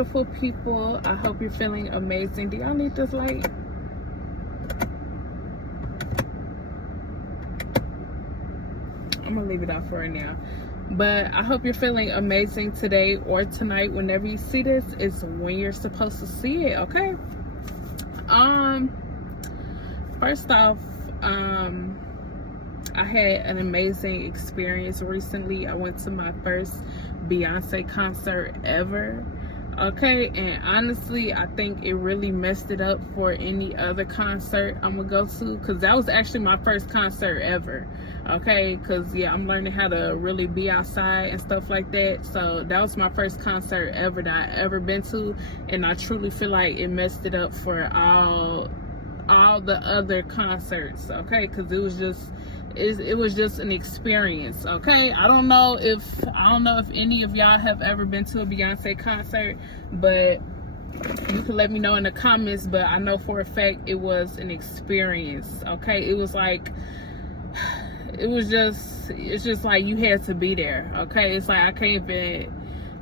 Beautiful people, I hope you're feeling amazing. Do y'all need this light? I'm gonna leave it out for right now, but I hope you're feeling amazing today or tonight. Whenever you see this is when you're supposed to see it. Okay. First off, I had an amazing experience recently. I went to my first Beyonce concert ever. Okay, and honestly, I think it really messed it up for any other concert I'm gonna go to, because that was actually my first concert ever. Okay, because yeah, I'm learning how to really be outside and stuff like that. So that was my first concert ever that I ever been to, and I truly feel like it messed it up for all the other concerts. Okay, because it was just an experience. Okay, I don't know if any of y'all have ever been to a Beyonce concert, but you can let me know in the comments. But I know for a fact it was an experience. Okay, it was like, it's just like you had to be there. Okay, it's like I can't even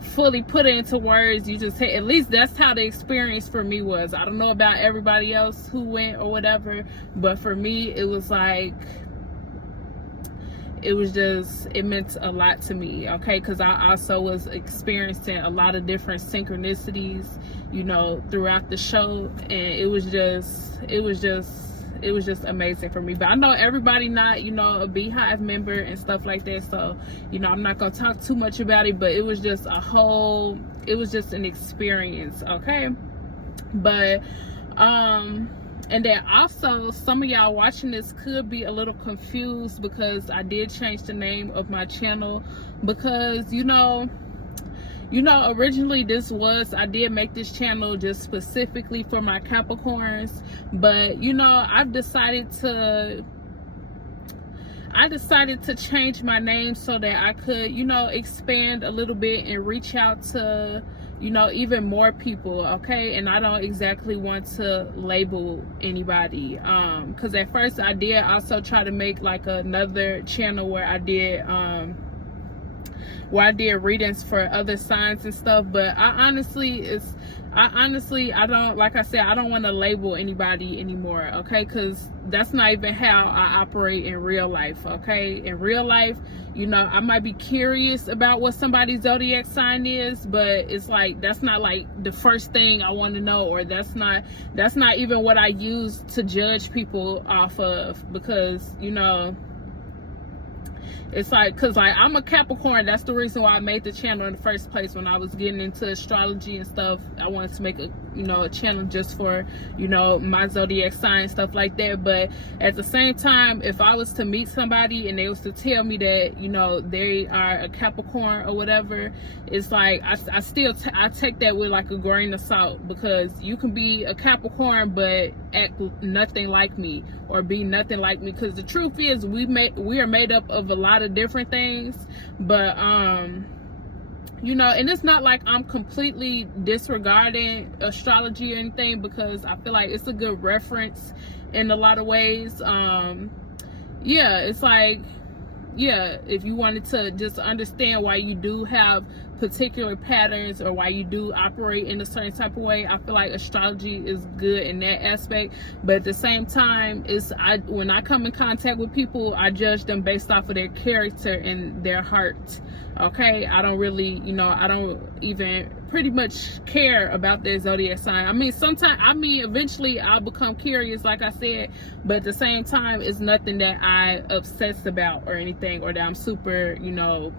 fully put it into words. You just at least that's how the experience for me was. I don't know about everybody else who went or whatever, but for me it was like, it meant a lot to me. Okay, because I also was experiencing a lot of different synchronicities, you know, throughout the show, and it was just amazing for me. But I know everybody not, you know, a Beehive member and stuff like that, so you know, I'm not gonna talk too much about it, but it was just an experience. Okay, but and then also, some of y'all watching this could be a little confused because I did change the name of my channel, because you know, originally I did make this channel just specifically for my Capricorns, but you know, I decided to change my name so that I could, you know, expand a little bit and reach out to, you know, even more people. Okay, and I don't exactly want to label anybody, because at first I did also try to make like another channel where I did readings for other signs and stuff, but I honestly don't, like I said, I don't want to label anybody anymore. Okay, because that's not even how I operate in real life. Okay, in real life, you know, I might be curious about what somebody's zodiac sign is, but it's like that's not like the first thing I want to know, or that's not even what I use to judge people off of, because you know, it's like, because like I'm a Capricorn. That's the reason why I made the channel in the first place. When I was getting into astrology and stuff, I wanted to make a channel just for, you know, my zodiac sign and stuff like that. But at the same time, if I was to meet somebody and they was to tell me that, you know, they are a Capricorn or whatever, it's like I take that with like a grain of salt, because you can be a Capricorn but act nothing like me, or be nothing like me, because the truth is we are made up of a lot of different things. But you know, and it's not like I'm completely disregarding astrology or anything, because I feel like it's a good reference in a lot of ways. Yeah, it's like, yeah, if you wanted to just understand why you do have particular patterns, or why you do operate in a certain type of way, I feel like astrology is good in that aspect. But at the same time, when I come in contact with people, I judge them based off of their character and their heart. Okay, I don't really, you know, I don't even pretty much care about their zodiac sign. I mean, eventually I'll become curious, like I said, but at the same time, it's nothing that I obsess about or anything, or that I'm super, you know,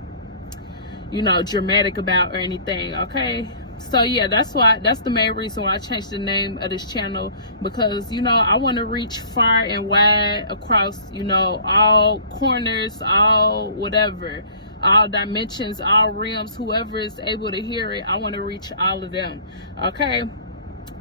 dramatic about or anything. Okay, so yeah, that's the main reason why I changed the name of this channel, because you know, I want to reach far and wide across, you know, all corners, all whatever, all dimensions, all realms. Whoever is able to hear it, I want to reach all of them. Okay,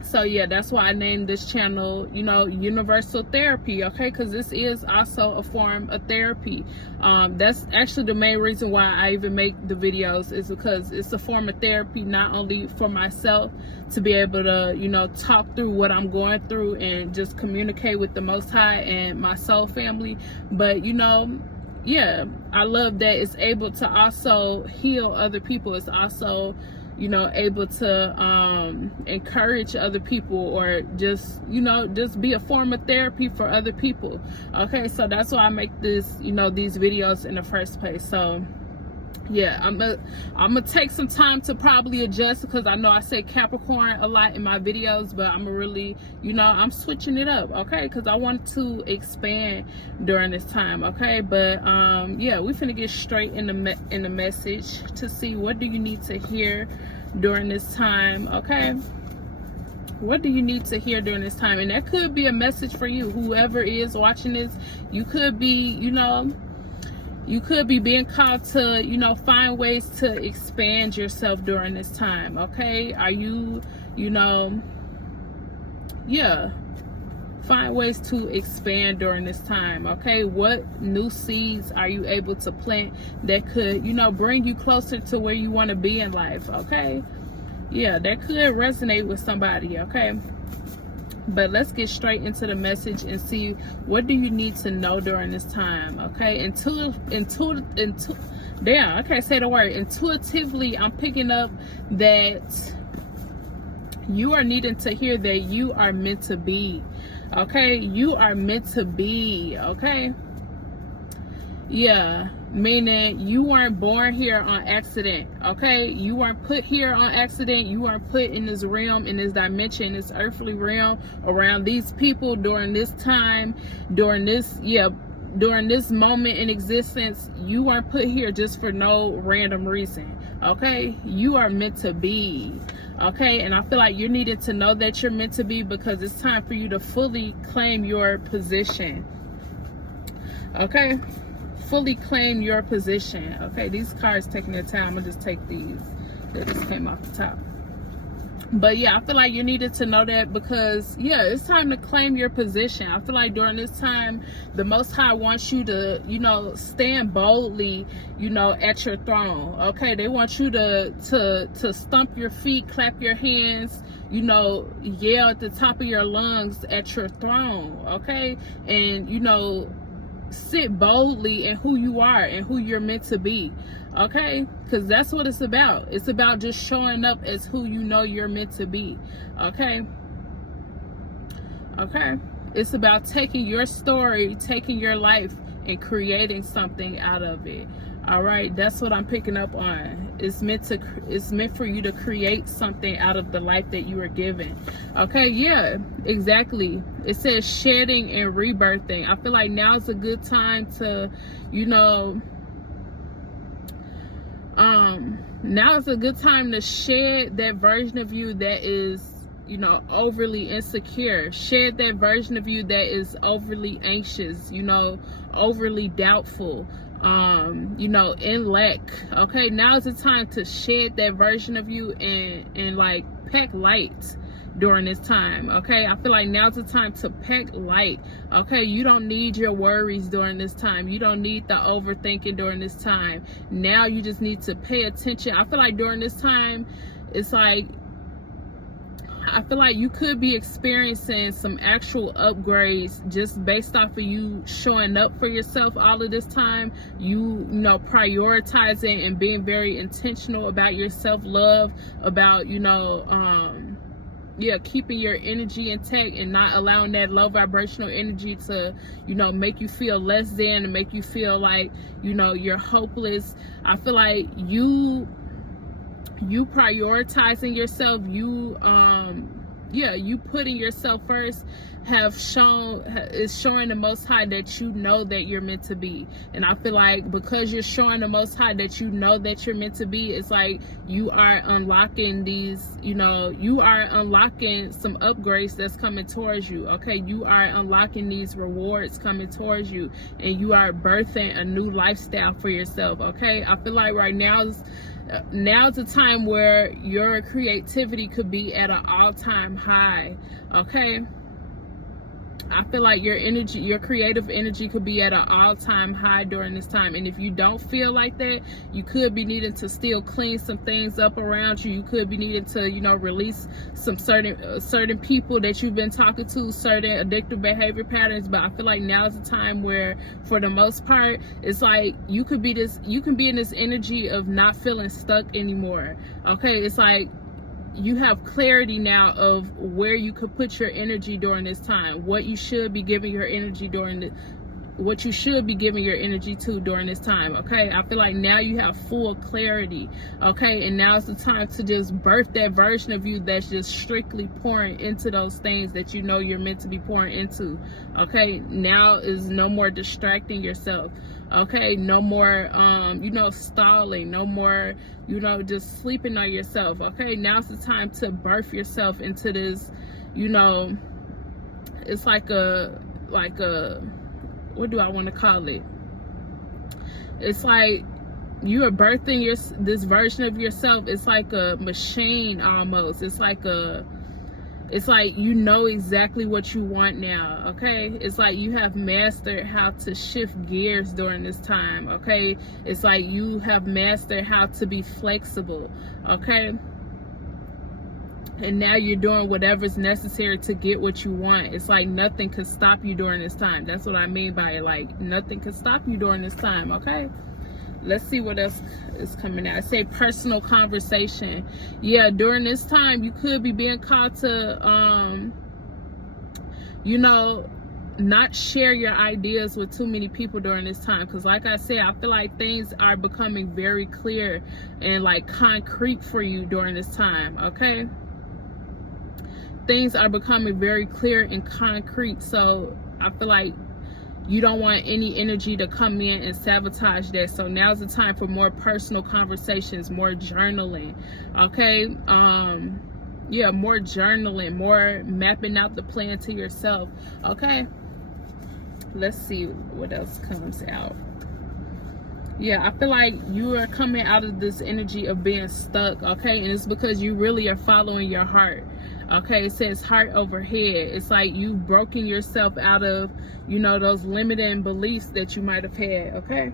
so yeah, that's why I named this channel, you know, Universal Therapy. Okay, because this is also a form of therapy. That's actually the main reason why I even make the videos, is because it's a form of therapy, not only for myself to be able to, you know, talk through what I'm going through and just communicate with the Most High and my soul family, but you know, yeah, I love that it's able to also heal other people. It's also you know, able to encourage other people, or just, you know, just be a form of therapy for other people. Okay, so that's why I make this, you know, these videos in the first place. So yeah, I'm gonna take some time to probably adjust, because I know I say Capricorn a lot in my videos, but I'm really, you know, I'm switching it up, okay, because I want to expand during this time, okay. But yeah, we finna get straight in the message to see what do you need to hear during this time, okay. What do you need to hear during this time? And that could be a message for you, whoever is watching this. You could be, you know, you could be being called to, you know, find ways to expand yourself during this time, okay? Are you, you know, yeah, find ways to expand during this time, okay? What new seeds are you able to plant that could, you know, bring you closer to where you want to be in life, okay? Yeah, that could resonate with somebody, okay? But let's get straight into the message and see what do you need to know during this time, okay? Damn, I can't say the word. Intuitively, I'm picking up that you are needing to hear that you are meant to be, okay? You are meant to be, okay? Yeah, meaning you weren't born here on accident, okay? You weren't put here on accident. You weren't put in this realm, in this dimension, this earthly realm, around these people during this time, during this, yeah, during this moment in existence. You weren't put here just for no random reason, okay? You are meant to be, okay? And I feel like you're needed to know that you're meant to be, because it's time for you to fully claim your position, okay? Fully claim your position, okay? These cards taking their time. I'm gonna just take these that just came off the top. But yeah, I feel like you needed to know that, because yeah, it's time to claim your position. I feel like during this time, the Most High wants you to, you know, stand boldly, you know, at your throne, okay? They want you to stomp your feet, clap your hands, you know, yell at the top of your lungs at your throne, okay? And, you know, sit boldly in who you are and who you're meant to be, okay? Because that's what it's about. It's about just showing up as who you know you're meant to be, okay? Okay, it's about taking your story, taking your life, and creating something out of it. All right, that's what I'm picking up on. It's meant for you to create something out of the life that you were given. Okay, yeah, exactly. It says shedding and rebirthing. I feel like now's a good time to, you know, now's a good time to shed that version of you that is, you know, overly insecure. Shed that version of you that is overly anxious, you know, overly doubtful, you know, in lack. Okay, now is the time to shed that version of you and like pack light during this time. Okay, I feel like now's the time to pack light. Okay, you don't need your worries during this time. You don't need the overthinking during this time. Now you just need to pay attention. I feel like during this time, it's like, I feel like you could be experiencing some actual upgrades just based off of you showing up for yourself all of this time. You know, prioritizing and being very intentional about your self-love, about, you know, yeah, keeping your energy intact and not allowing that low vibrational energy to, you know, make you feel less than and make you feel like, you know, you're hopeless. I feel like you prioritizing yourself, you yeah, you putting yourself first is showing the Most High that you know that you're meant to be. And I feel like because you're showing the Most High that you know that you're meant to be, it's like you are unlocking these, you know, you are unlocking some upgrades that's coming towards you. Okay, you are unlocking these rewards coming towards you, and you are birthing a new lifestyle for yourself. Okay, I feel like right now's a time where your creativity could be at an all-time high. Okay, I feel like your energy, your creative energy could be at an all-time high during this time. And if you don't feel like that, you could be needing to still clean some things up around you. You could be needing to, you know, release some certain people that you've been talking to, certain addictive behavior patterns. But I feel like now is the time where, for the most part, it's like you can be in this energy of not feeling stuck anymore. Okay, it's like you have clarity now of where you could put your energy during this time, what you should be giving your energy what you should be giving your energy to during this time. Okay, I feel like now you have full clarity. Okay, and now it's the time to just birth that version of you that's just strictly pouring into those things that you know you're meant to be pouring into. Okay, now is no more distracting yourself. Okay, no more you know, stalling, no more, you know, just sleeping on yourself. Okay, now's the time to birth yourself into this, you know, it's like a what do I want to call it? It's like you are birthing this version of yourself. It's like a machine almost. It's like you know exactly what you want now. Okay, it's like you have mastered how to shift gears during this time. Okay, it's like you have mastered how to be flexible. Okay, and now you're doing whatever's necessary to get what you want. It's like nothing can stop you during this time. That's what I mean by it. Like nothing can stop you during this time. Okay, let's see what else is coming out. I say personal conversation. Yeah, during this time you could be being called to you know, not share your ideas with too many people during this time, because like I said, I feel like things are becoming very clear and like concrete for you during this time. Okay, things are becoming very clear and concrete, so I feel like you don't want any energy to come in and sabotage that. So now's the time for more personal conversations, more journaling. Okay, yeah, more journaling, more mapping out the plan to yourself. Okay, let's see what else comes out. Yeah, I feel like you are coming out of this energy of being stuck. Okay, and it's because you really are following your heart. Okay, it says heart over head. It's like you've broken yourself out of, you know, those limiting beliefs that you might have had. Okay,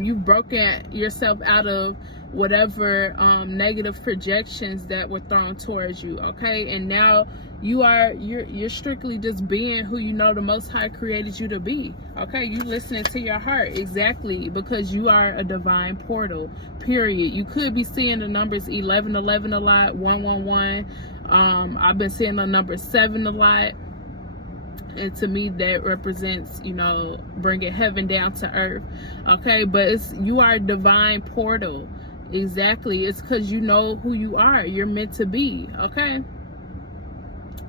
you've broken yourself out of whatever negative projections that were thrown towards you. Okay, and now you're strictly just being who you know the Most High created you to be. Okay, you listening to your heart. Exactly, because you are a divine portal, period. You could be seeing the numbers 1111 a lot, 111. I've been seeing the number 7 a lot, and to me that represents, you know, bringing heaven down to earth. Okay, but you are a divine portal. Exactly, it's because you know who you are. You're meant to be. Okay,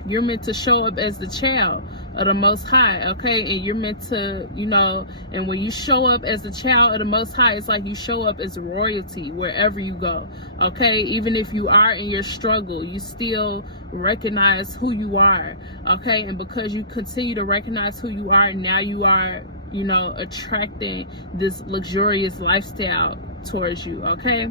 you're meant to show up as the child of the Most High. Okay, and you're meant to, you know, and when you show up as the child of the Most High, it's like you show up as royalty wherever you go. Okay, even if you are in your struggle, you still recognize who you are. Okay, and because you continue to recognize who you are, now you are, you know, attracting this luxurious lifestyle towards you. Okay,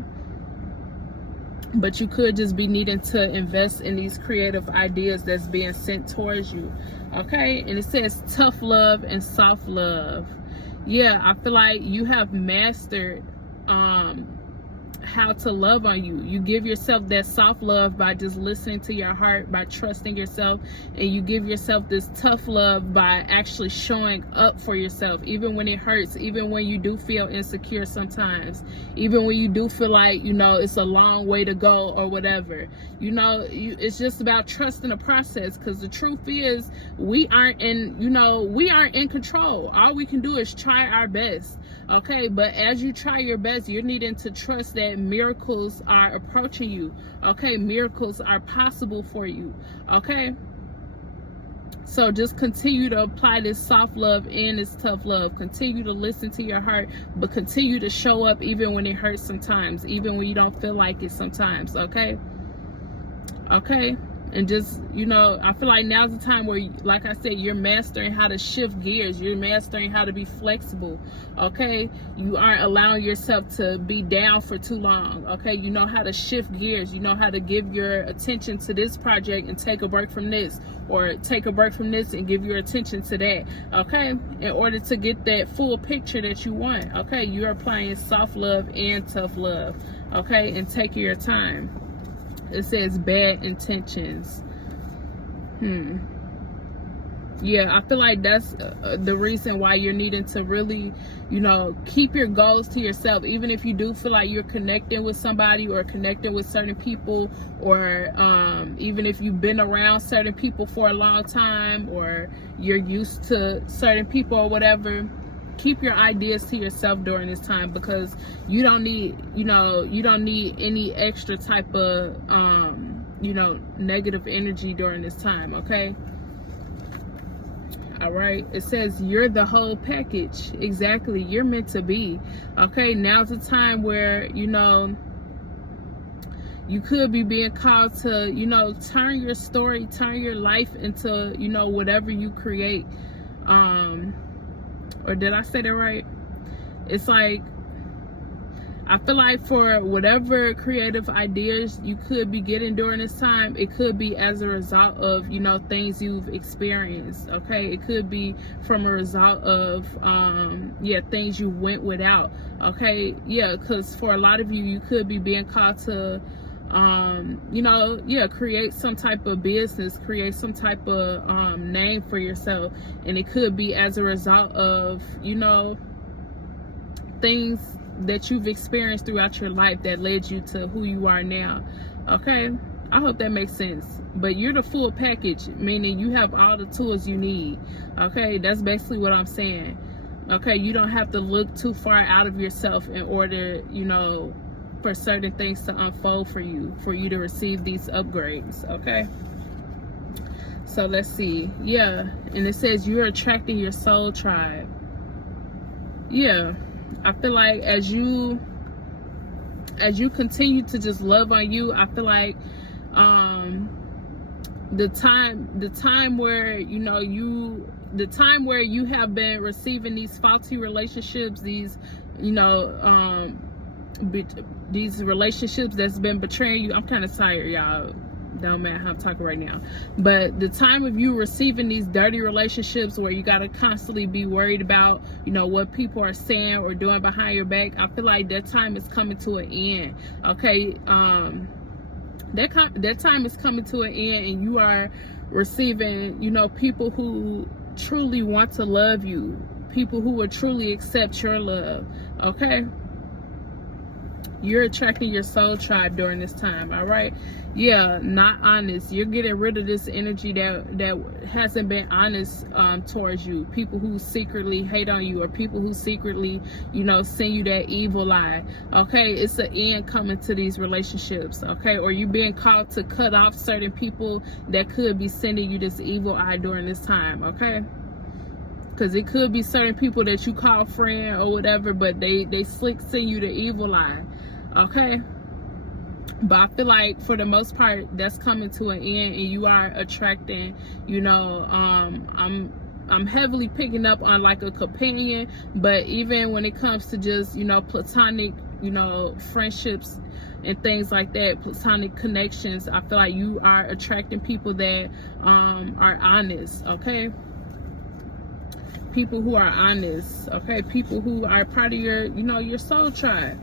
but you could just be needing to invest in these creative ideas that's being sent towards you. Okay, and it says tough love and soft love. Yeah, I feel like you have mastered how to love on you. You give yourself that soft love by just listening to your heart, by trusting yourself, and you give yourself this tough love by actually showing up for yourself, even when it hurts, even when you do feel insecure sometimes, even when you do feel like, you know, it's a long way to go or whatever. You know, it's just about trusting the process, because the truth is we aren't in control. All we can do is try our best. Okay, but as you try your best, you're needing to trust that miracles are approaching you. Okay, miracles are possible for you. Okay, so just continue to apply this soft love and this tough love. Continue to listen to your heart, but continue to show up even when it hurts sometimes, even when you don't feel like it sometimes. Okay, And just, you know, I feel like now's the time where, like I said, you're mastering how to shift gears. You're mastering how to be flexible, okay? You aren't allowing yourself to be down for too long, okay? You know how to shift gears. You know how to give your attention to this project and take a break from this, or take a break from this and give your attention to that, okay? In order to get that full picture that you want, okay? You're applying soft love and tough love, okay? And taking your time. It says bad intentions. Yeah, I feel like that's the reason why you're needing to really, you know, keep your goals to yourself. Even if you do feel like you're connecting with somebody or connecting with certain people, or even if you've been around certain people for a long time, or you're used to certain people or whatever, keep your ideas to yourself during this time, because you don't need, you know, you don't need any extra type of you know, negative energy during this time, okay? All right, it says you're the whole package. Exactly, you're meant to be, okay? Now's the time where, you know, you could be being called to, you know, turn your story, turn your life into, you know, whatever you create. Or did I say that right? It's like, I feel like for whatever creative ideas you could be getting during this time, it could be as a result of, you know, things you've experienced, okay? It could be from a result of, yeah, things you went without, okay? Yeah, because for a lot of you, you could be being called to, you know, yeah, create some type of business, create some type of name for yourself. And it could be as a result of, you know, things that you've experienced throughout your life that led you to who you are now, okay? I hope that makes sense. But you're the full package, meaning you have all the tools you need, okay? That's basically what I'm saying, okay? You don't have to look too far out of yourself in order, you know, for certain things to unfold for you to receive these upgrades, okay? So let's see. Yeah, and it says you're attracting your soul tribe. Yeah, I feel like as you continue to just love on you, I feel like the time where, you know, the time where you have been receiving these faulty relationships, these, you know, these relationships that's been betraying you. I'm kind of tired, y'all. Don't matter how I'm talking right now. But the time of you receiving these dirty relationships where you got to constantly be worried about, you know, what people are saying or doing behind your back, I feel like that time is coming to an end, okay? That time is coming to an end, and you are receiving, you know, people who truly want to love you, people who will truly accept your love, okay? You're attracting your soul tribe during this time, all right? Yeah, not honest. You're getting rid of this energy that hasn't been honest towards you. People who secretly hate on you, or people who secretly, you know, send you that evil eye, okay? It's an end coming to these relationships, okay? Or you being called to cut off certain people that could be sending you this evil eye during this time, okay? Because it could be certain people that you call friend or whatever, but they slick send you the evil eye, okay? But I feel like for the most part, that's coming to an end, and you are attracting, you know, I'm heavily picking up on like a companion, but even when it comes to just, you know, platonic, you know, friendships and things like that, platonic connections, I feel like you are attracting people that are honest, okay? People who are honest, okay? People who are part of your, you know, your soul tribe.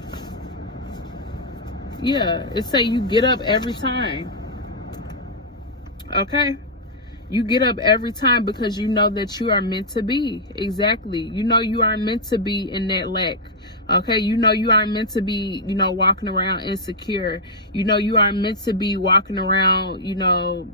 Yeah, it say you get up every time, okay? You get up every time because you know that you are meant to be. Exactly. You know you are meant to be in that lack, okay? You know you are meant to be, you know, walking around insecure. You know you are meant to be walking around, you know,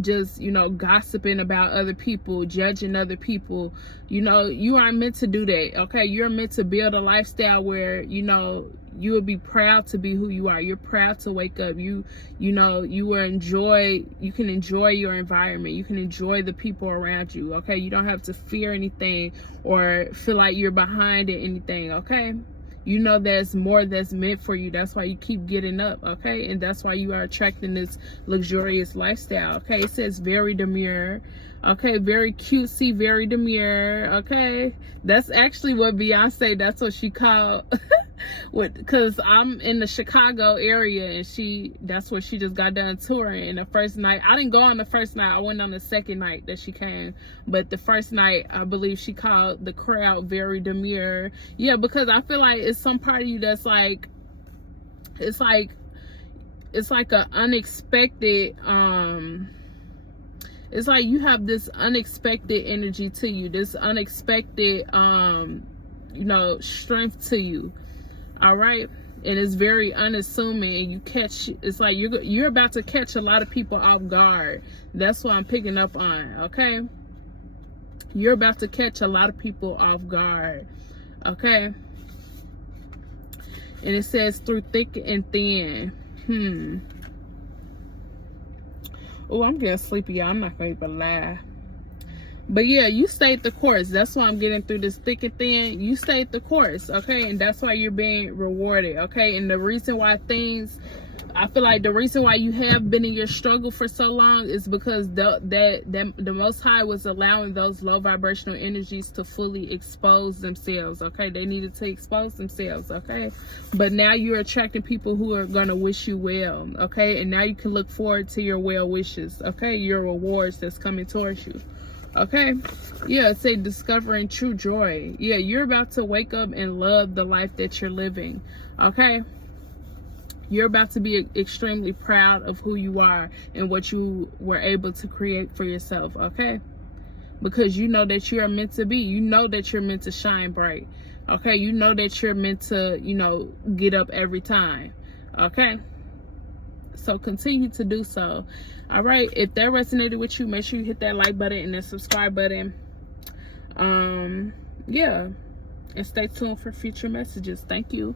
just, you know, gossiping about other people, judging other people. You know, you are meant to do that, okay? You're meant to build a lifestyle where, you know, you will be proud to be who you are. You're proud to wake up. You know, you can enjoy your environment. You can enjoy the people around you, okay? You don't have to fear anything or feel like you're behind in anything, okay? You know there's more that's meant for you. That's why you keep getting up, okay? And that's why you are attracting this luxurious lifestyle, okay? It says very demure, okay? Very cutesy, very demure, okay? That's actually what Beyonce, that's what she called, because I'm in the Chicago area, and that's where she just got done touring. And the first night, I didn't go on the first night, I went on the second night that she came. But the first night, I believe she called the crowd very demure. Yeah, because I feel like it's some part of you that's like, it's like a unexpected, it's like you have this unexpected energy to you, this unexpected, you know, strength to you. All right, and it's very unassuming, and you catch, it's like you're about to catch a lot of people off guard. That's what I'm picking up on, okay? You're about to catch a lot of people off guard, okay? And it says through thick and thin. Oh, I'm getting sleepy, y'all. I'm not gonna even lie. But yeah, you stayed the course. That's why I'm getting through this thick and thin. You stayed the course, okay? And that's why you're being rewarded, okay? And the reason why I feel like the reason why you have been in your struggle for so long is because the Most High was allowing those low vibrational energies to fully expose themselves, okay? They needed to expose themselves, okay? But now you're attracting people who are going to wish you well, okay? And now you can look forward to your well wishes, okay? Your rewards that's coming towards you. Okay, yeah, say discovering true joy. Yeah, you're about to wake up and love the life that you're living. Okay, you're about to be extremely proud of who you are and what you were able to create for yourself. Okay, because you know that you are meant to be. You know that you're meant to shine bright. Okay, you know that you're meant to, you know, get up every time. Okay, so continue to do so. All right, if that resonated with you, make sure you hit that like button and the subscribe button. Yeah, and stay tuned for future messages. Thank you.